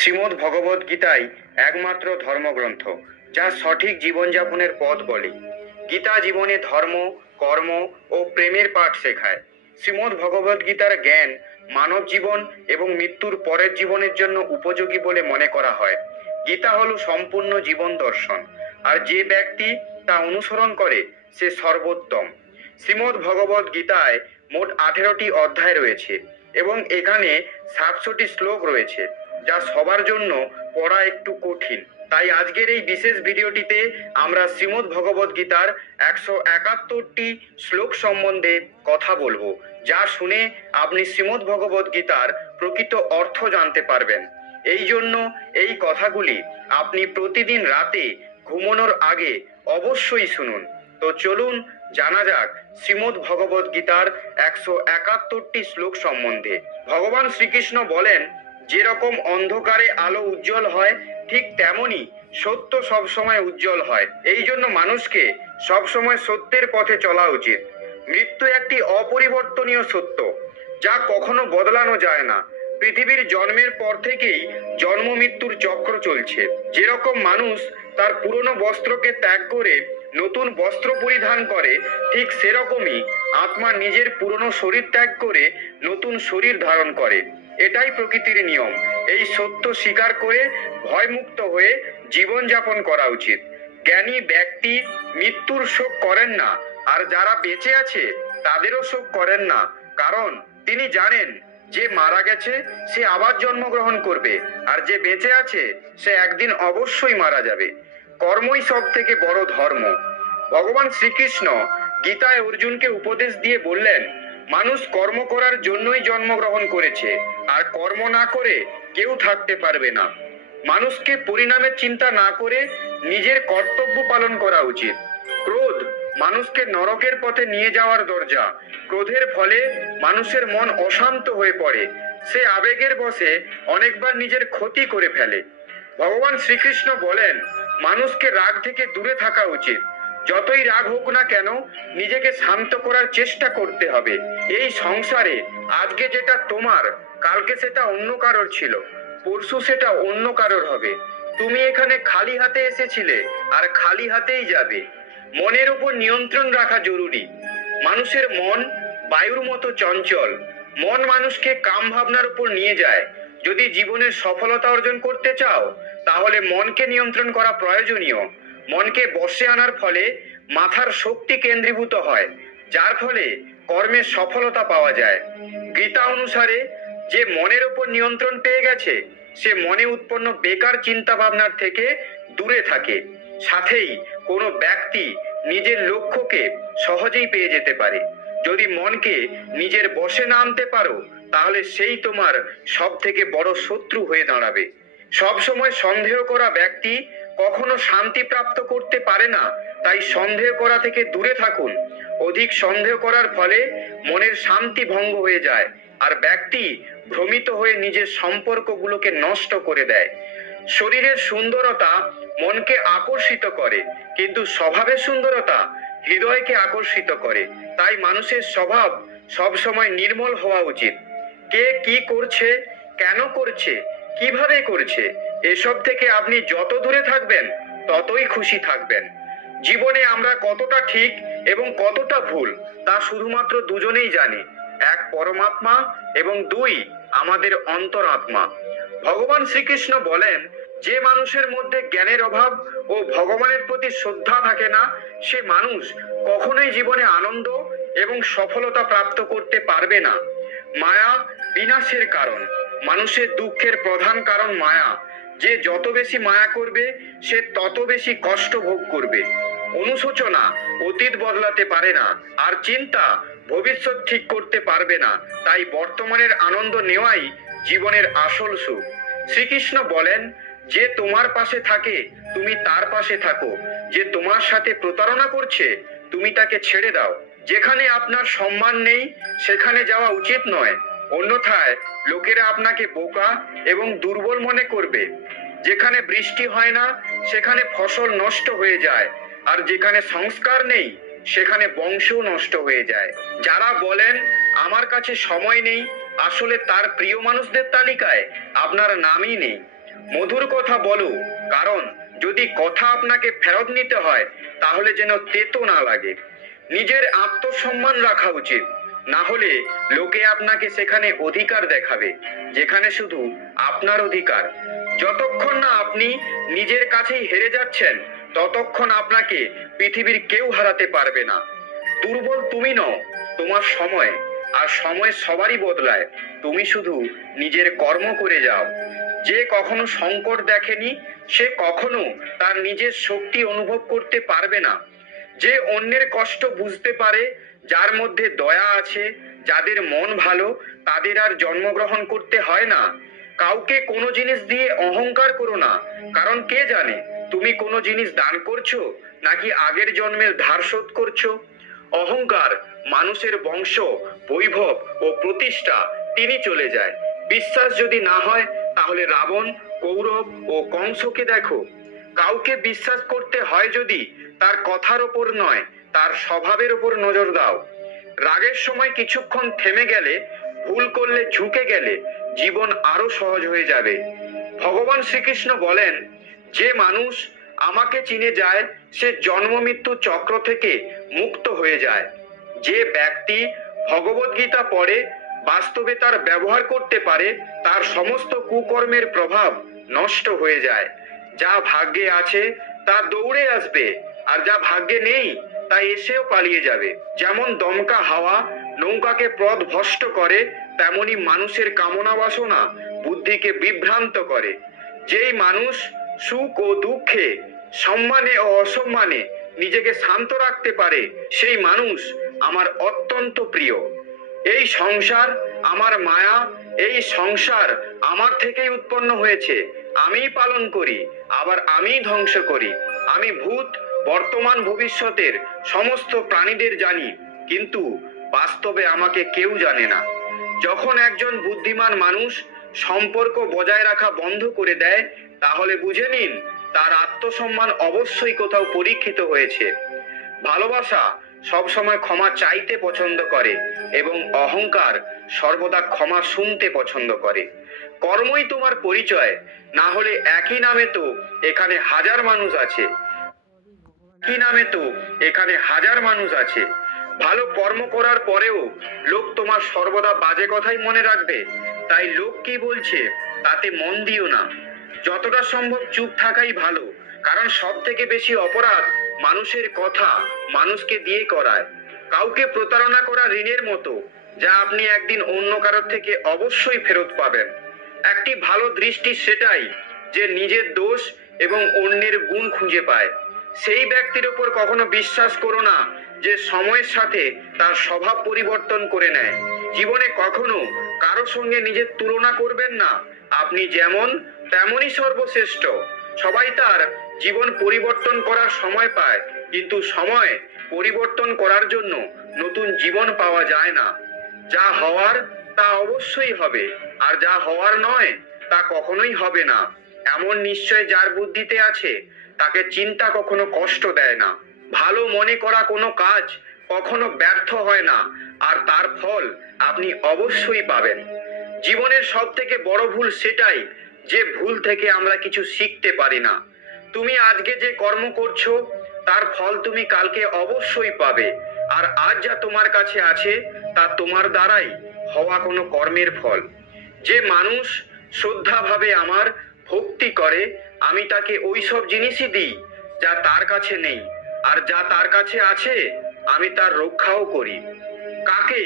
শ্রীমদ্ ভগবদ গীতাই একমাত্র ধর্মগ্রন্থ যা সঠিক জীবনযাপনের পথ বলে। গীতা জীবনে ধর্ম, কর্ম ও প্রেমের পাঠ শেখায়। শ্রীমদ্ ভগবদ গীতার জ্ঞান মানব জীবন এবং মৃত্যুর পরের জীবনের জন্য উপযোগী বলে মনে করা হয়। গীতা হলো সম্পূর্ণ জীবন দর্শন, আর যে ব্যক্তি তা অনুসরণ করে সে সর্বোত্তম। শ্রীমদ্ ভগবদ গীতায় মোট 18টি অধ্যায় রয়েছে এবং এখানে 700টি শ্লোক রয়েছে, যা সবার জন্য পড়া একটু কঠিন। তাই আজকের এই বিশেষ ভিডিওটিতে আমরা শ্রীমদ্ ভগবদ গীতার 171টি শ্লোক সম্বন্ধে কথা বলবো, যা শুনে আপনি শ্রীমদ্ ভগবদ গীতার প্রকৃত অর্থ জানতে পারবেন। এই জন্য এই কথাগুলি আপনি প্রতিদিন রাতে ঘুমানোর আগে অবশ্যই শুনুন। তো চলুন জানা যাক শ্রীমদ্ ভগবদ গীতার 171টি শ্লোক সম্বন্ধে। ভগবান শ্রীকৃষ্ণ বলেন, যেরকম অন্ধকারে আলো উজ্জ্বল হয়, ঠিক তেমনি সত্য সবসময় উজ্জ্বল হয়। এই জন্য মানুষকে সবসময় সত্যের পথে চলা উচিত। মৃত্যু একটি অপরিবর্তনীয় সত্য, যা কখনো বদলানো যায় না। পৃথিবীর জন্মের পর থেকেই জন্ম মৃত্যুর চক্র চলছে। যেরকম মানুষ তার পুরনো বস্ত্রকে ত্যাগ করে নতুন বস্ত্র পরিধান করে, ঠিক সেরকমই আত্মা নিজের পুরনো শরীর ত্যাগ করে নতুন শরীর ধারণ করে। এটাই প্রকৃতির নিয়ম। এই সত্য স্বীকার করে ভয়মুক্ত হয়ে জীবনযাপন করা উচিত। জ্ঞানী ব্যক্তি মৃত্যুর শোক করেন না, আর যারা বেঁচে আছে তাদেরও শোক করেন না, কারণ তিনি জানেন যে মারা গেছে সে আবার জন্মগ্রহণ করবে, আর যে বেঁচে আছে সে একদিন অবশ্যই মারা যাবে। কর্মই সব থেকে বড় ধর্ম। ভগবান শ্রীকৃষ্ণ গীতায় অর্জুনকে উপদেশ দিয়ে বললেন, মানুষ কর্ম করার জন্যই জন্মগ্রহণ করেছে, আর কর্ম না করে কেউ থাকতে পারবে না। মানুষকে পরিণামের চিন্তা না করে নিজের কর্তব্য পালন করা উচিত। ক্রোধ মানুষকে নরকের পথে নিয়ে যাওয়ার দরজা। ক্রোধের ফলে মানুষের মন অশান্ত হয়ে পড়ে, সে আবেগের বশে অনেকবার নিজের ক্ষতি করে ফেলে। ভগবান শ্রীকৃষ্ণ বলেন, মানুষকে রাগ থেকে দূরে থাকা উচিত। যতই রাগ হোক না কেন, নিজেকে শান্ত করার চেষ্টা করতে হবে। এই সংসারে আজকে যেটা তোমার, কালকে সেটা অন্য কারোর ছিল, পরশু সেটা অন্য কারোর হবে। তুমি এখানে খালি হাতে এসেছিলে আর খালি হাতেই যাবে। মনের উপর নিয়ন্ত্রণ রাখা জরুরি। মানুষের মন বায়ুর মতো চঞ্চল। মন মানুষকে কাম ভাবনার উপর নিয়ে যায়। যদি জীবনের সফলতা অর্জন করতে চাও, তাহলে মনকে নিয়ন্ত্রণ করা প্রয়োজনীয়। মনকে বশে আনার ফলে মাথার শক্তি কেন্দ্রীভূত হয়, যার ফলে কর্মের সফলতা পাওয়া যায়। গীতা অনুসারে যে মনের উপর নিয়ন্ত্রণ পেয়ে গেছে, সে মনে উৎপন্ন বেকার চিন্তা ভাবনার থেকে দূরে থাকে। সাথেই কোনো ব্যক্তি নিজের লক্ষ্যকে সহজেই পেয়ে যেতে পারে। যদি মনকে নিজের বশে না আনতে পারো, তাহলে সেই তোমার সব থেকে বড় শত্রু হয়ে দাঁড়াবে। সব সময় সন্দেহ করা ব্যক্তি কখনো শান্তি প্রাপ্ত করতে পারে না। তাই সন্দেহ করা থেকে দূরে থাকুন। অধিক সন্দেহ করার ফলে মনের শান্তি ভঙ্গ হয়ে যায়, আর ব্যক্তি ভ্রমিত হয়ে নিজের সম্পর্কগুলোকে নষ্ট করে দেয়। শরীরের সুন্দরতা মনকে আকর্ষিত করে, কিন্তু স্বভাবের সুন্দরতা হৃদয়কে আকর্ষিত করে। তাই মানুষের স্বভাব সবসময় নির্মল হওয়া উচিত। কে কি করছে, কেন করছে, কিভাবে করছে, এসব থেকে আপনি যত দূরে থাকবেন ততই খুশি থাকবেন। জীবনে আমরা কতটা ঠিক এবং কতটা ভুল তা শুধুমাত্র দুজনেই জানি, এক পরমাত্মা এবং দুই আমাদের অন্তরাত্মা। ভগবান শ্রীকৃষ্ণ বলেন, যে মানুষের মধ্যে জ্ঞানের অভাব ও ভগবানের প্রতি শ্রদ্ধা থাকে না, সে মানুষ কখনোই জীবনে আনন্দ এবং সফলতা প্রাপ্ত করতে পারবে না। মায়া বিনাশের কারণ। মানুষের দুঃখের প্রধান কারণ মায়া। যে যত বেশি মায়া করবে, সে তত বেশি কষ্ট ভোগ করবে। অনুশোচনা অতীত বদলাতে পারে না, আর চিন্তা ভবিষ্যৎ ঠিক করতে পারবে না। তাই বর্তমানের আনন্দ নেওয়াই জীবনের আসল সুখ। শ্রীকৃষ্ণ বলেন, যে তোমার পাশে থাকে তুমি তার পাশে থাকো, যে তোমার সাথে প্রতারণা করছে তুমি তাকে ছেড়ে দাও। যেখানে আপনার সম্মান নেই সেখানে যাওয়া উচিত নয়, অন্যথায় লোকেরা আপনাকে বোকা এবং দুর্বল মনে করবে। যেখানে বৃষ্টি হয় না সেখানে ফসল নষ্ট হয়ে যায়, আর যেখানে সংস্কার নেই সেখানে বংশও নষ্ট হয়ে যায়। যারা বলেন আমার কাছে সময় নেই, আসলে তার প্রিয় মানুষদের তালিকায় আপনার নামই নেই। মধুর কথা বলো, কারণ যদি কথা আপনাকে ফেরত নিতে হয় তাহলে যেন তেতো না লাগে। নিজের আত্মসম্মান রাখা উচিত, না হলে লোকে আপনাকে সেখানে অধিকার দেখাবে যেখানে শুধু আপনার অধিকার। যতক্ষণ না আপনি নিজের কাছেই হেরে যাচ্ছেন ততক্ষণ আপনাকে পৃথিবীর কেউ হারাতে পারবে না। দুর্বল তুমি নও, তোমার সময়, আর সময় সবারই বদলায়। তুমি শুধু নিজের কর্ম করে যাও। যে কখনো সংকট দেখেনি সে কখনো তার নিজের শক্তি অনুভব করতে পারবে না। যে অন্যের কষ্ট বুঝতে পারে, যার মধ্যে দয়া আছে, যাদের মন ভালো, তাদের আর জন্মগ্রহণ করতে হয় না। কাউকে কোনো জিনিস দিয়ে অহংকার করো না, কারণ কে জানে তুমি কোনো জিনিস দান করছো নাকি আগের জন্মের ধার শোধ করছো। অহংকার মানুষের বংশ, বৈভব ও প্রতিষ্ঠা তিনি চলে যায়। বিশ্বাস যদি না হয় তাহলে রাবণ, কৌরব ও কংসকে দেখো। কাউকে বিশ্বাস করতে হয় যদি তার কথার ওপর নয়, তার স্বভাবের ওপর নজর দাও। রাগের সময় কিছুক্ষণ থেমে গেলে, ভুল করলে ঝুঁকে গেলে জীবন আরো সহজ হয়ে যাবে। ভগবান শ্রীকৃষ্ণ বলেন, যে মানুষ আমাকে চিনে যায় সে জন্ম মৃত্যু চক্র থেকে মুক্ত হয়ে যায়। যে ব্যক্তি ভগবদ গীতা পড়ে বাস্তবে তার ব্যবহার করতে পারে, তার সমস্ত কুকর্মের প্রভাব নষ্ট হয়ে যায়। যা ভাগ্যে আছে তা দৌড়ে আসবে, আর যা ভাগ্যে নেই তা এসেও পালিয়ে যাবে। যেমন দমকা হাওয়া নৌকাকে পথ ভ্রষ্ট করে, তেমনি মানুষের কামনা বাসনা বুদ্ধিকে বিভ্রান্ত করে। যেই মানুষ সুখ ও দুঃখে, সম্মানে ও অসম্মানে নিজেকে শান্ত রাখতে পারে, সেই মানুষ আমার অত্যন্ত প্রিয়। এই সংসার আমার মায়া, এই সংসার আমার থেকেই উৎপন্ন হয়েছে। আমিই পালন করি, আবার আমিই ধ্বংস করি। আমি ভূত, বর্তমান, ভবিষ্যতের সমস্ত প্রাণীদের জানি, কিন্তু বাস্তবে আমাকে কেউ জানে না। যখন একজন বুদ্ধিমান মানুষ সম্পর্ক বজায় রাখা বন্ধ করে দেয়, তাহলে বুঝে নিন তার আত্মসম্মান অবশ্যই কোথাও পরীক্ষিত হয়েছে। ভালোবাসা সবসময় ক্ষমা চাইতে পছন্দ করে এবং অহংকার সর্বদা ক্ষমা শুনতে পছন্দ করে। কর্মই তোমার পরিচয়, না হলে একই নামে তো এখানে হাজার মানুষ আছে। কি নামে তো এখানে হাজার মানুষ আছে। ভালো কর্ম করার পরেও লোক তোমার সর্বদা বাজে কথাই মনে রাখবে। তাই লোক কি বলছে তাতে মন দিও না। যতটা সম্ভব চুপ থাকাই ভালো, কারণ সব থেকে বেশি অপরাধ মানুষের কথা মানুষকে দিয়ে করায়। কাউকে প্রতারণা করা ঋণের মতো, যা আপনি একদিন অন্য কারোর থেকে অবশ্যই ফেরত পাবেন। একটি ভালো দৃষ্টি সেটাই যে নিজের দোষ এবং অন্যের গুণ খুঁজে পায়। সেই ব্যক্তির ওপর কখনো বিশ্বাস করো না যে সময়ের সাথে তার স্বভাব পরিবর্তন করে নেয়। জীবনে কখনো কারো সঙ্গে নিজের তুলনা করবেন না। আপনি যেমন তেমনই সর্বশ্রেষ্ঠ। সবাই তার জীবন পরিবর্তন করার সময় পায়, কিন্তু সময় পরিবর্তন করার জন্য নতুন জীবন পাওয়া যায় না। যা হওয়ার তা অবশ্যই হবে, আর যা হওয়ার নয় তা কখনোই হবে না। এমন নিশ্চয় যার বুদ্ধিতে আছে, তাকে চিন্তা কখনো কষ্ট দেয় না। ভালো মনে করা কোনো কাজ কখনো ব্যর্থ হয় না, আর তার ফল আপনি অবশ্যই পাবেন। জীবনের সব থেকে বড় ভুল সেটাই যে ভুল থেকে আমরা কিছু শিখতে পারি না। তুমি আজকে যে কর্ম করছো তার ফল তুমি কালকে অবশ্যই পাবে, আর আজ যা তোমার কাছে আছে তা তোমার দ্বারাই হওয়া কোনো কর্মের ফল। যে মানুষ শ্রদ্ধাভাবে আমার ভক্তি করে, আমি তাকে ওই সব জিনিসই দিই যা তার কাছে নেই, আর যা তার কাছে আছে আমি তার রক্ষাও করি। কাকে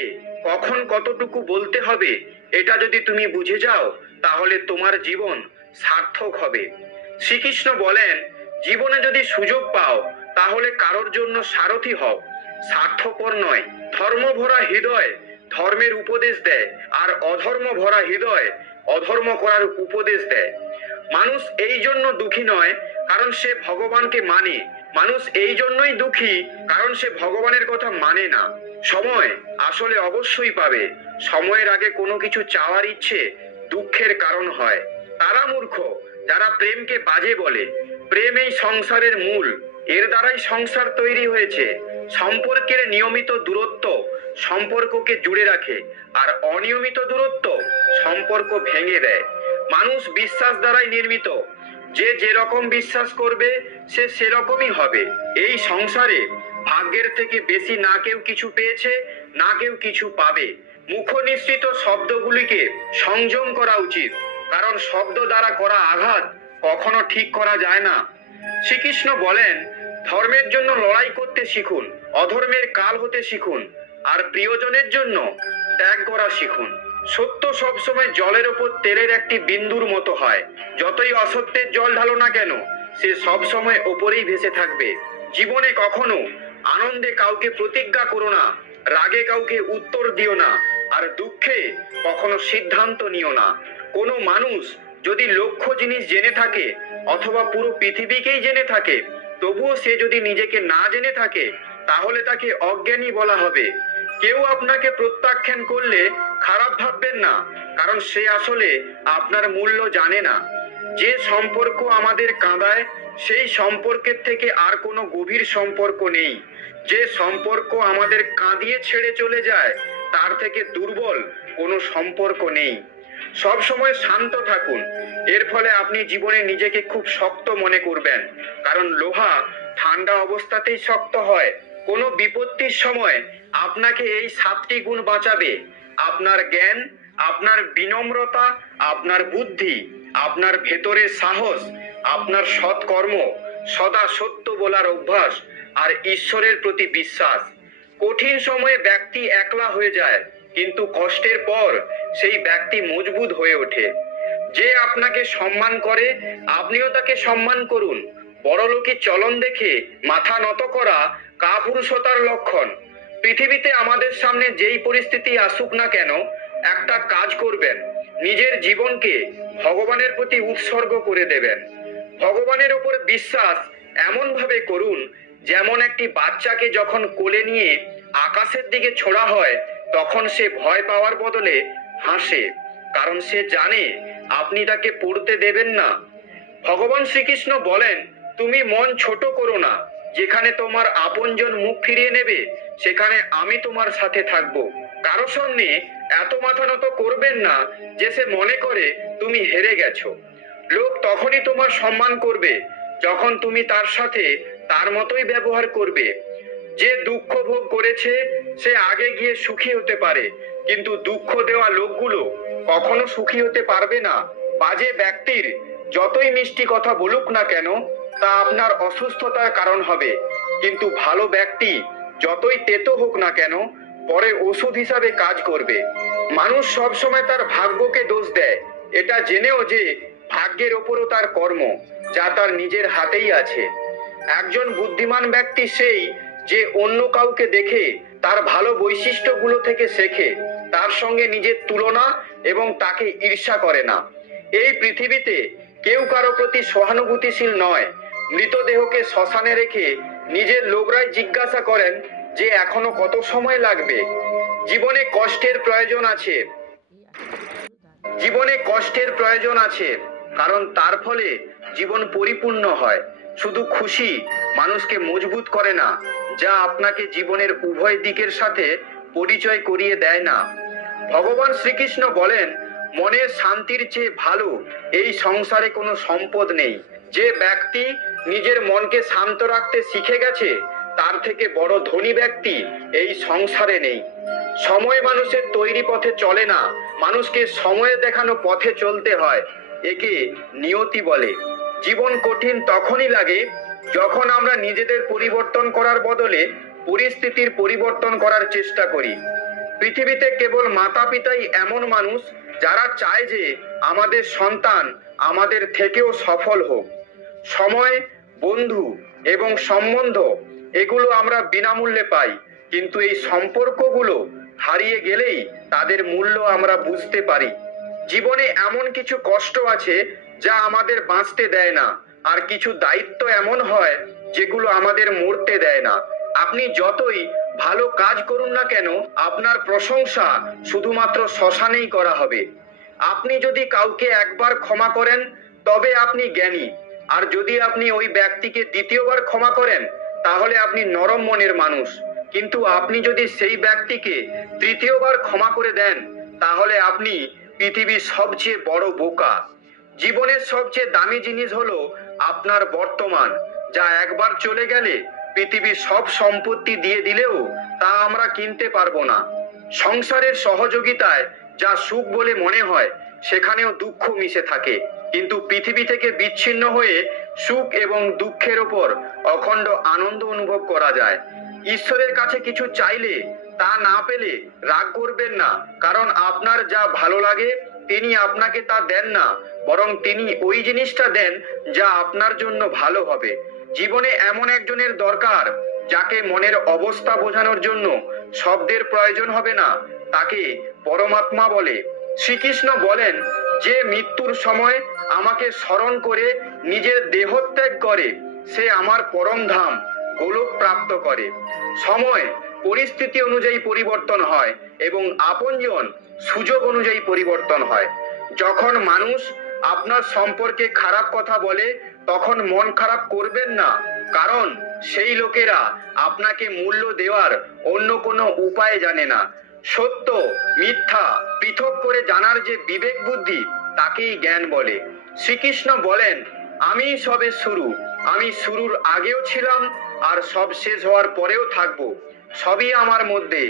কখন কতটুকু বলতে হবে এটা যদি তুমি বুঝে যাও, তাহলে তোমার জীবন সার্থক হবে। শ্রীকৃষ্ণ বলেন, জীবনে যদি সুযোগ পাও তাহলে কারোর জন্য সারথি হও, স্বার্থপর নয়। ধর্ম ভরা হৃদয় ধর্মের উপদেশ দেয়, আর অধর্ম ভরা হৃদয় অধর্ম করার উপদেশ দেয়। মানুষ এই জন্য দুঃখী নয় কারণ সে ভগবানকে মানে, মানুষ এই জন্যই দুঃখী কারণ সে ভগবানের কথা মানে না। সময় আসলে অবশ্যই পাবে। সময়ের আগে কোনো কিছু চাওয়ার ইচ্ছে দুঃখের কারণ হয়। তারা মূর্খ যারা প্রেমকে বাজে বলে। প্রেম এই সংসারের মূল, এর দ্বারাই সংসার তৈরি হয়েছে। সম্পর্কের নিয়মিত দূরত্ব সম্পর্ককে জুড়ে রাখে, আর অনিয়মিত দূরত্ব সম্পর্ক ভেঙে দেয়। মানুষ বিশ্বাস দ্বারাই নির্মিত। যে যেরকম বিশ্বাস করবে সে সেরকমই হবে। এই সংসারে ভাগ্যের থেকে বেশি না কেউ কিছু পেয়েছে, না কেউ কিছু পাবে। মুখনিসৃত শব্দগুলিকে সংযম করা উচিত, কারণ শব্দ দ্বারা করা আঘাত কখনো ঠিক করা যায় না। শ্রীকৃষ্ণ বলেন, ধর্মের জন্য লড়াই করতে শিখুন, অধর্মের কাল হতে শিখুন, আর প্রিয়জনের জন্য ত্যাগ করা শিখুন। সত্য সবসময় জলের ওপর তেলের একটি বিন্দুর মতো হয়। যতই অসত্যের জল ঢালো না কেন, সে সবসময় ওপরেই ভেসে থাকবে। জীবনে কখনো আনন্দে কাউকে প্রতিজ্ঞা করো না, রাগে কাউকে উত্তর দিও না, আর দুঃখে কখনো সিদ্ধান্ত নিও না। কোনো মানুষ যদি লক্ষ্য জিনিস জেনে থাকে অথবা পুরো পৃথিবীকেই জেনে থাকে, তবুও সে যদি নিজেকে না জেনে থাকে, তাহলে তাকে অজ্ঞানী বলা হবে। কেউ আপনাকে প্রত্যাখ্যান করলে খারাপ ভাববেন না, কারণ সে আসলে আপনার মূল্য জানে না। যে সম্পর্ক আমাদের কাঁদায়, সেই সম্পর্কের থেকে আর কোনো গভীর সম্পর্ক নেই। যে সম্পর্ক আমাদের কাঁদিয়ে ছেড়ে চলে যায়, তার থেকে দুর্বল কোনো সম্পর্ক নেই। সব সময় শান্ত থাকুন, এর ফলে আপনি জীবনে নিজেকে খুব শক্ত মনে করবেন, কারণ লোহা ঠান্ডা অবস্থাতেই শক্ত হয়। কোনো বিপত্তির সময় আপনাকে এই 7টি গুণ বাঁচাবে: আপনার জ্ঞান, আপনার বিনম্রতা, আপনার বুদ্ধি, আপনার ভেতরের সাহস, আপনার সৎকর্ম, সদা সত্য বলার অভ্যাস, আর ঈশ্বরের প্রতি বিশ্বাস। কঠিন সময়ে ব্যক্তি একলা হয়ে যায়, কিন্তু কষ্টের পর সেই ব্যক্তি মজবুত হয়ে ওঠে। যে আপনাকে সম্মান করে, আপনিও তাকে সম্মান করুন। বড়লোকি চলন দেখে মাথা নত করা কাপুরুষতার লক্ষণ। পৃথিবীতে আমাদের সামনে যেই পরিস্থিতি আসুক না কেন, একটা কাজ করবেন, নিজের জীবনকে ভগবানের প্রতি উৎসর্গ করে দেবেন। ভগবানের উপর বিশ্বাস এমন ভাবে করুন, যেমন একটি বাচ্চাকে যখন কোলে নিয়ে আকাশের দিকে ছোড়া হয়, তখন সে ভয় পাওয়ার বদলে হাসে, কারণ সে জানে আপনি তাকে পড়তে দেবেন না। ভগবান শ্রীকৃষ্ণ বলেন, তুমি মন ছোট করো না। যেখানে তোমার আপনজন মুখ ফিরিয়ে নেবে, সেখানে আমি তোমার সাথে থাকবো। কারো সামনে এত মাথা নত করবেন না যে সে মনে করে তুমি হেরে গেছো। লোক তখনই তোমার সম্মান করবে যখন তুমি তার সাথে তার মতোই ব্যবহার করবে। যে দুঃখ ভোগ করেছে সে আগে গিয়ে সুখী হতে পারে, কিন্তু দুঃখ দেওয়া লোকগুলো কখনো সুখী হতে পারবে না। বাজে ব্যক্তির যতই মিষ্টি কথা বলুক না কেন, তা আপনার অসুস্থতার কারণ হবে, কিন্তু ভালো ব্যক্তি যতই তেতো হোক না কেন, পরে ওষুধ হিসাবে কাজ করবে। মানুষ সবসময় তার ভাগ্যকে দোষ দেয়, এটা জেনেও যে ভাগ্যের ওপরও তার কর্ম, যা তার নিজের হাতেই আছে। একজন বুদ্ধিমান ব্যক্তি সেই যে অন্য কাউকে দেখে তার ভালো বৈশিষ্ট্যগুলো থেকে শেখে, তার সঙ্গে নিজের তুলনা এবং তাকে ঈর্ষা করে না। এই পৃথিবীতে কেউ কারো প্রতি সহানুভূতিশীল নয়। মৃতদেহকে শ্মশানে রেখে নিজের লোকরাই জিজ্ঞাসা করেন যে এখনো কত সময় লাগবে। জীবনে কষ্টের প্রয়োজন আছে, জীবনে কষ্টের প্রয়োজন আছে, কারণ তার ফলে জীবন পরিপূর্ণ হয়। শুধু খুশি মানুষকে মজবুত করে না, যা আপনাকে জীবনের উভয় দিকের সাথে পরিচয় করিয়ে দেয় না। ভগবান শ্রীকৃষ্ণ বলেন, মনের শান্তির চেয়ে ভালো এই সংসারে কোনো সম্পদ নেই। যে ব্যক্তি নিজের মনকে শান্ত রাখতে শিখে গেছে, তার থেকে বড় ধনী ব্যক্তি এই সংসারে নেই। সময় মানুষের তৈরি পথে চলে না, মানুষকে সময়ে দেখানো পথে চলতে হয়। একে নিয়তি বলে। জীবন কঠিন তখনই লাগে যখন আমরা নিজেদের পরিবর্তন করার বদলে পরিস্থিতির পরিবর্তন করার চেষ্টা করি। পৃথিবীতে কেবল মাতা পিতাই এমন মানুষ যারা চায় যে আমাদের সন্তান আমাদের থেকেও সফল হোক। সময়, বন্ধু এবং সম্বন্ধ এগুলো আমরা বিনামূল্যে পাই, কিন্তু এই সম্পর্কগুলো হারিয়ে গেলেই তাদের মূল্য আমরা বুঝতে পারি। জীবনে এমন কিছু কষ্ট আছে যা আমাদের বাঁচতে দেয় না, আর কিছু দায়িত্ব এমন হয় যেগুলো আমাদের মরতে দেয় না। আপনি যতই ভালো কাজ করুন না কেন, আপনার প্রশংসা শুধুমাত্র শ্মশানেই করা হবে। আপনি যদি কাউকে একবার ক্ষমা করেন, তবে আপনি জ্ঞানী, আর যদি আপনি ওই ব্যক্তিকে দ্বিতীয়বার ক্ষমা করেন, তাহলে আপনি নরম মনের মানুষ। কিন্তু আপনি যদি সেই ব্যক্তিকে তৃতীয়বার ক্ষমা করে দেন, তাহলে আপনি পৃথিবীর সবচেয়ে বড় বোকা। জীবনের সবচেয়ে দামি জিনিস হলো আপনার বর্তমান, যা একবার চলে গেলে পৃথিবীর সব সম্পত্তি দিয়ে দিলেও তা আমরা কিনতে পারবো না। সংসারের সহযোগিতায় যা সুখ বলে মনে হয় সেখানেও দুঃখ মিশে থাকে, কিন্তু পৃথিবী থেকে বিচ্ছিন্ন হয়ে সুখ এবং দুঃখের ওপর অখণ্ড আনন্দ অনুভব করা যায়। ঈশ্বরের কাছে কিছু চাইলে তা না পেলে রাগ করবেন না, কারণ আপনার যা ভালো লাগে তিনি আপনাকে তা দেন না, বরং তিনি ওই জিনিসটা দেন যা আপনার জন্য ভালো হবে। জীবনে এমন একজনের দরকার যাকে মনের অবস্থা বোঝানোর জন্য শব্দের প্রয়োজন হবে না, তাকে পরমাত্মা বলে। শ্রীকৃষ্ণ বলেন, যে মৃত্যুর সময় আমাকে স্মরণ করে নিজের দেহত্যাগ করে সে আমার পরম ধাম গোলক প্রাপ্ত করে। সময় পরিস্থিতি অনুযায়ী পরিবর্তন হয় এবং আপনজন সুযোগ অনুযায়ী পরিবর্তন হয়। যখন মানুষ আপনার সম্পর্কে খারাপ কথা বলে তখন মন খারাপ করবেন না, কারণ সেই লোকেরা আপনাকে মূল্য দেওয়ার অন্য কোনো উপায় জানে না। সত্য মিথ্যা পৃথক করে জানার যে বিবেক বুদ্ধি তাকেই জ্ঞান বলে। শ্রীকৃষ্ণ বলেন, আমি সবে শুরু, আমি শুরুর আগেও ছিলাম আর সব শেষ হওয়ার পরেও থাকবো। সবই আমার মধ্যে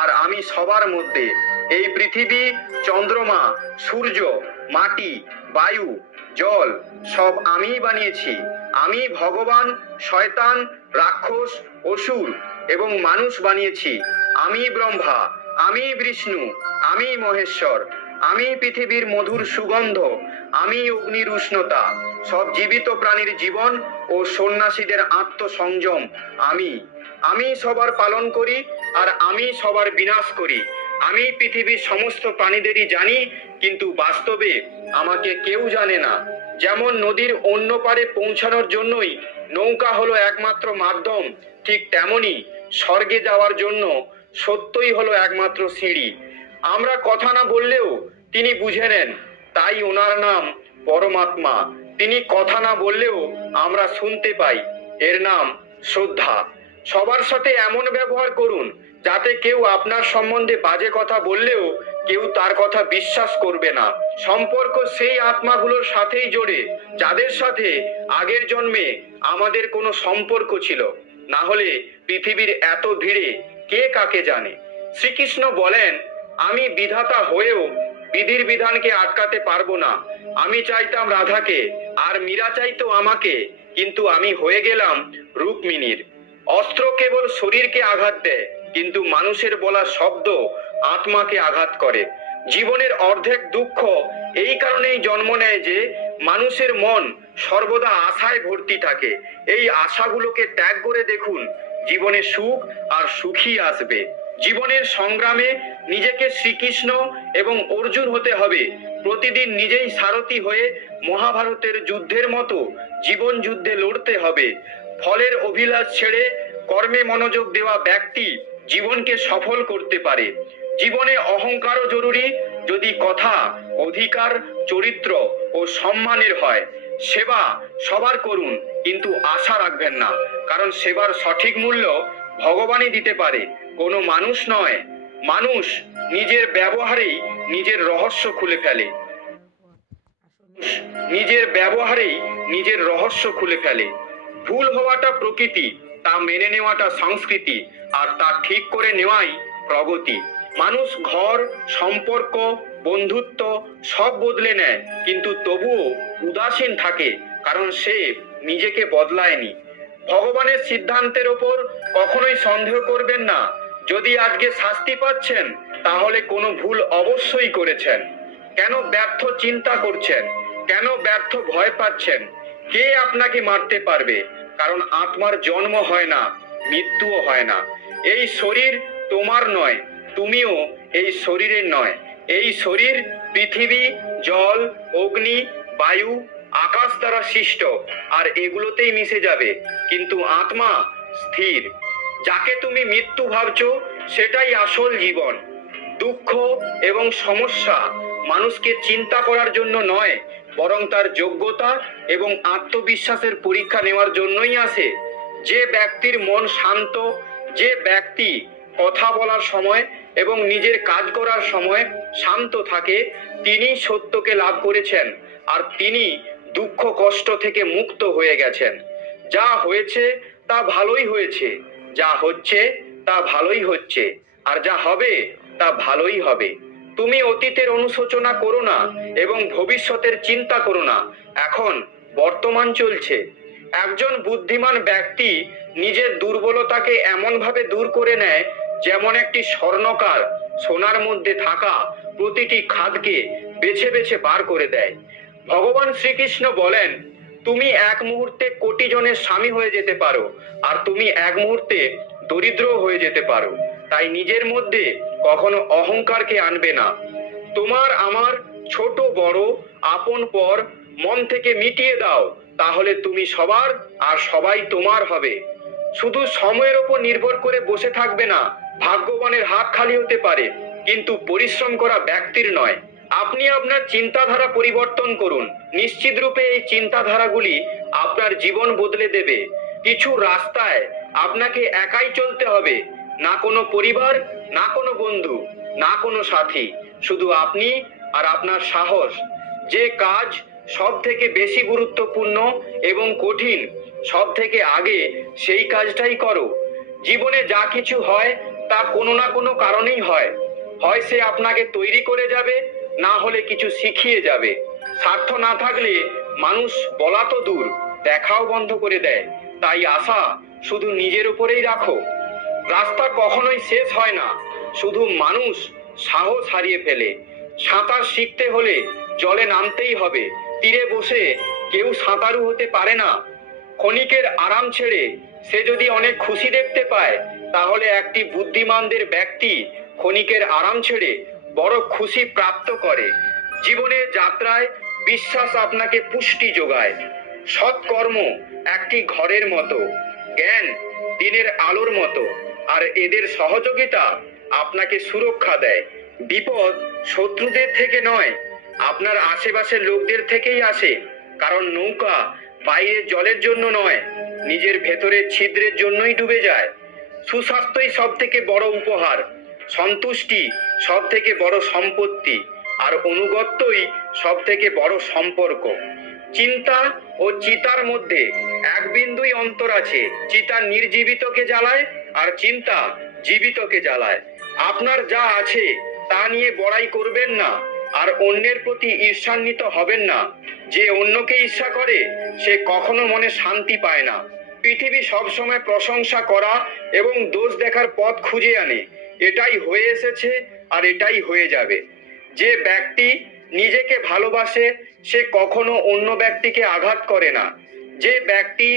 আর আমি সবার মধ্যে। এই পৃথিবী, চন্দ্রমা, সূর্য, মাটি, বায়ু, জল সব আমিই বানিয়েছি। আমি ভগবান, শয়তান, রাক্ষস, অসুর এবং মানুষ বানিয়েছি। আমি ব্রহ্মা, আমি বিষ্ণু, আমি মহেশ্বর, আমি পৃথিবীর মধুর সুগন্ধ, আমি অগ্নির উষ্ণতা, সব জীবিত প্রাণীর জীবন ও সন্ন্যাসীদের আত্মসংযম আমি সবার পালন করি আর আমি সবার বিনাশ করি। আমি পৃথিবীর সমস্ত প্রাণীদেরই জানি, কিন্তু বাস্তবে আমাকে কেউ জানে না। যেমন নদীর অন্য পারে পৌঁছানোর জন্যই নৌকা হলো একমাত্র মাধ্যম, ঠিক তেমনি স্বর্গে যাওয়ার জন্য সত্যই হলো একমাত্র সিঁড়ি। আমরা কথা না বললেও তিনি বুঝে নেন, তাই ওনার নাম পরমাত্মা। তিনি কথা না বললেও আমরা শুনতে পাই, এর নাম শ্রদ্ধা। সবার সাথে এমন ব্যবহার করুন যাতে কেউ আপনার সম্বন্ধে বাজে কথা বললেও কেউ তার কথা বিশ্বাস করবে না। সম্পর্ক সেই আত্মাগুলোর সাথেই জোড়ে যাদের সাথে আগের জন্মে আমাদের কোনো সম্পর্ক ছিল, না হলে পৃথিবীর এত ভিড়ে কে কাকে জানে। শ্রীকৃষ্ণ বলেন, আমি বিধাতা হয়েও বিধির বিধানকে আটকাতে পারবো না। আমি চাইতাম রাধাকে আর মীরা চাইতো আমাকে, কিন্তু আমি হয়ে গেলাম রুক্মিণীর। অস্ত্র কেবল শরীরকে আঘাত দেয়, কিন্তু মানুষের বলা শব্দ আত্মাকে আঘাত করে। জীবনের অর্ধেক দুঃখ এই কারণেই জন্ম নেয় যে মানুষের মন সর্বদা আশায় ভর্তি থাকে। এই আশাগুলোকে ত্যাগ করে দেখুন, জীবনে সুখ আর সুখী আসবে। জীবনের সংগ্রামে নিজেকে শ্রীকৃষ্ণ এবং অর্জুন হতে হবে। প্রতিদিন নিজেই সারথি হয়ে মহাভারতের যুদ্ধের মতো জীবন যুদ্ধে লড়তে হবে। ফলের অভিলাষ ছেড়ে কর্মে মনোযোগ দেওয়া ব্যক্তি জীবনকে সফল করতে পারে। জীবনে অহংকারও জরুরি, যদি কথা, অধিকার, চরিত্র ও সম্মানের হয়। সেবা সবার করুন, কিন্তু আশা রাখবেন না, কারণ সেবার সঠিক মূল্য ভগবানই দিতে পারে, কোনো মানুষ নয়। মানুষ নিজের ব্যবহারেই নিজের রহস্য খুলে ফেলে। নিজের রহস্য খুলে ফেলে। ভুল হওয়াটা প্রকৃতি, তা মেনে নেওয়াটা সংস্কৃতি, আর তা ঠিক করে নেওয়াই প্রগতি। মানুষ ঘর, সম্পর্ক, বন্ধুত্ব সব বদলে নেয়, কিন্তু তবুও উদাসীন থাকে, কারণ সে নিজেকে বদলায়নি। ভগবানের সিদ্ধান্তের ওপর কখনোই সন্দেহ করবেন না। যদি আজকে শাস্তি পাচ্ছেন, তাহলে কোনো ভুল অবশ্যই করেছেন। কেন ব্যর্থ চিন্তা করছেন? কেন ব্যর্থ ভয় পাচ্ছেন? কে আপনাকে মারতে পারবে? কারণ আত্মার জন্ম হয় না, মৃত্যুও হয় না। এই শরীর তোমার নয়, তুমিও এই শরীরের নয়। এই শরীর পৃথিবী, জল, অগ্নি, বায়ু, আকাশ দ্বারা সৃষ্ট, আর এগুলোতেই মিশে যাবে, কিন্তু আত্মা স্থির। যাকে তুমি মৃত্যু ভাবছো সেটাই আসল জীবন। দুঃখ এবং সমস্যা মানুষকে চিন্তা করার জন্য নয়, বরং তার যোগ্যতা এবং আত্মবিশ্বাসের পরীক্ষা নেওয়ার জন্যই আসে। যে ব্যক্তির মন শান্ত, যে ব্যক্তি কথা বলার সময় এবং নিজের কাজ করার সময় শান্ত থাকে, তিনি সত্যকে লাভ করেছেন। আর তিনি দুঃখ কষ্ট থেকে মুক্ত হয়ে গেছেন। যা হয়েছে তা ভালোই হয়েছে, যা হচ্ছে তা ভালোই হচ্ছে, আর যা হবে তা ভালোই হবে। তুমি অতীতের অনুশোচনা করো না এবং ভবিষ্যতের চিন্তা করো না, এখন বর্তমান চলছে। একজন বুদ্ধিমান ব্যক্তি নিজের দুর্বলতাকে এমনভাবে দূর করে নেয় যেমন একটি স্বর্ণকার সোনার মধ্যে থাকা প্রতিটি খাদকে বেছে বেছে বার করে দেয়। ভগবান শ্রীকৃষ্ণ বলেন, তুমি এক মুহূর্তে কোটি জনের স্বামী হয়ে যেতে পারো, আর তুমি এক মুহূর্তে দরিদ্র হয়ে যেতে পারো। তাই নিজের মধ্যে কখনো অহংকারকে আনবে না। তোমার আমার ছোট বড় আপন পর মন থেকে মিটিয়ে দাও, তাহলে তুমি সবার আর সবাই তোমার হবে। শুধু সময়ের ওপর নির্ভর করে বসে থাকবে না। ভাগ্যবানের হাত খালি হতে পারে, কিন্তু পরিশ্রম করা ব্যক্তির নয়। আপনি আপনার চিন্তাধারা পরিবর্তন করুন। নিশ্চিত রূপে এই চিন্তাধারাগুলি আপনার জীবন বদলে দেবে। কিছু রাস্তায় আপনাকে একাই চলতে হবে, না কোনো পরিবার, না কোনো বন্ধু, না কোনো সাথী, শুধু আপনি আর আপনার সাহস। যে কাজ সব থেকে বেশি গুরুত্বপূর্ণ এবং কঠিন, সব থেকে আগে সেই কাজটাই করো। জীবনে যা কিছু হয় তা কোনো না কোনো কারণেই হয়। হয় সে আপনাকে তৈরি করে যাবে, না হলে কিছু শিখিয়ে যাবে। স্বার্থ না থাকলে মানুষ বলা তো দূর, দেখাও বন্ধ করে দেয়। তাই আশা শুধু নিজের উপরেই রাখো। রাস্তা কখনোই শেষ হয় না, শুধু মানুষ সাহস হারিয়ে ফেলে। সাঁতার শিখতে হলে জলে নামতেই হবে। তীরে বসে কেউ সাঁতারু হতে পারে না। ক্ষণিকের আরাম ছেড়ে সে যদি অনেক খুশি দেখতে পায়, তাহলে একটি বুদ্ধিমানদের ব্যক্তি ক্ষণিকের আরাম ছেড়ে বড় খুশি প্রাপ্ত করে। জীবনের যাত্রায় বিশ্বাস আপনাকে পুষ্টি যোগায়। সৎকর্ম একটি ঘরের মতো, জ্ঞান দিনের আলোর মতো, আর এদের সহযোগিতা আপনাকে সুরক্ষা দেয়। বিপদ শত্রুদের থেকে নয়, আপনার আশেপাশের লোকদের থেকেই আসে। কারণ নৌকা বাইরের জলের জন্য নয়, নিজের ভেতরের ছিদ্রের জন্যই ডুবে যায়। সুস্বাস্থ্যই সব থেকে বড় উপহার, সন্তুষ্টি সব থেকে বড় সম্পত্তি, আর অনুগত্যই সব থেকে বড় সম্পর্ক। চিন্তা ও চিতার মধ্যে এক বিন্দুই অন্তর আছে। চিতা নির্জীবিতকে জ্বালায়, আর চিন্তা জীবিতকে জ্বালায়। আপনার যা আছে তা নিয়ে বড়াই করবেন না, আর অন্যের প্রতি ঈর্ষান্বিত হবেন না। যে অন্যকে ঈর্ষা করে সে কখনো মনে শান্তি পায় না। পৃথিবী সবসময় প্রশংসা করা এবং দোষ দেখার পথ খুঁজে আনে। এটাই হয়ে এসেছে আর এটাই হয়ে যাবে। যে ব্যক্তি নিজেকে ভালোবাসে সে কখনো অন্য ব্যক্তিকে আঘাত করে না। যে ব্যক্তি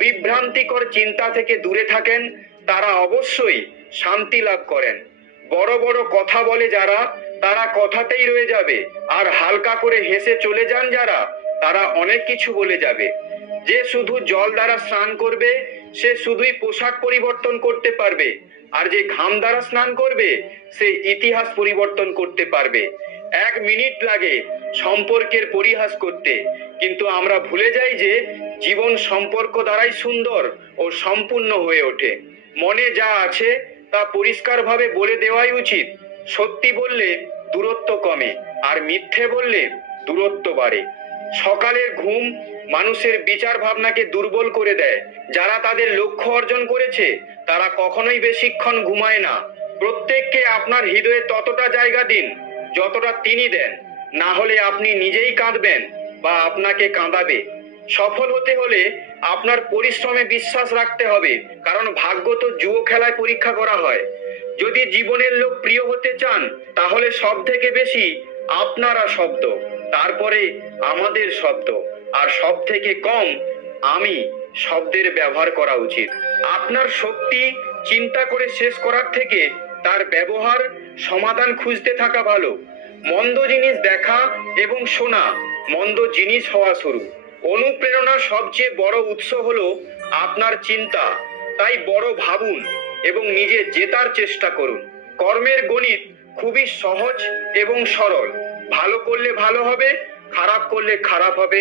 বিভ্রান্তিকর চিন্তা থেকে দূরে থাকেন তারা অবশ্যই শান্তি লাভ করেন। বড় বড় কথা বলে যারা, তারা কথাতেই রয়ে যাবে, আর হালকা করে হেসে চলে যান যারা, তারা অনেক কিছু বলে যাবে। যে শুধু জল দ্বারা স্নান করবে সে শুধুই পোশাক পরিবর্তন করতে পারবে, আর যে ঘাম দ্বারা স্নান করবে সে ইতিহাস পরিবর্তন করতে পারবে। 1 মিনিট লাগে সম্পর্কের পরিহাস করতে, কিন্তু আমরা ভুলে যাই যে জীবন সম্পর্ক দ্বারাই সুন্দর ও সম্পূর্ণ হয়ে ওঠে। মনে যা আছে তা পরিষ্কারভাবে বলে দেওয়াই উচিত। সত্যি বললে দূরত্ব কমে, আর মিথ্যে বললে দূরত্ব বাড়ে। সকালের ঘুম মানুষের বিচার ভাবনাকে দুর্বল করে দেয়। যারা তাদের লক্ষ্য অর্জন করেছে তারা কখনোই বেশিক্ষণ ঘুমায় না। প্রত্যেককে আপনার হৃদয়ে ততটা জায়গা দিন যতটা তিনি দেন, না হলে আপনি নিজেই কাঁদবেন বা আপনাকে কাঁদাবে। সফল হতে হলে আপনার পরিশ্রমে বিশ্বাস রাখতে হবে, কারণ ভাগ্য তো জুয়ো খেলায় পরীক্ষা করা হয়। যদি জীবনের লোক প্রিয় হতে চান তাহলে সব থেকে বেশি আপনারা শব্দ, তারপরে আমাদের শব্দ, আর সব থেকে কম আমি শব্দের ব্যবহার করা উচিত। আপনার শক্তি চিন্তা করে শেষ করার থেকে তার ব্যবহার সমাধান খুঁজতে থাকা ভালো। মন্দ জিনিস দেখা এবং শোনা মন্দ জিনিস হওয়া শুরু। অনুপ্রেরণার সবচেয়ে বড় উৎস হলো আপনার চিন্তা। তাই বড় ভাবুন এবং নিজে জেতার চেষ্টা করুন। কর্মের গণিত খুবই সহজ এবং সরল। ভালো করলে ভালো হবে, খারাপ করলে খারাপ হবে।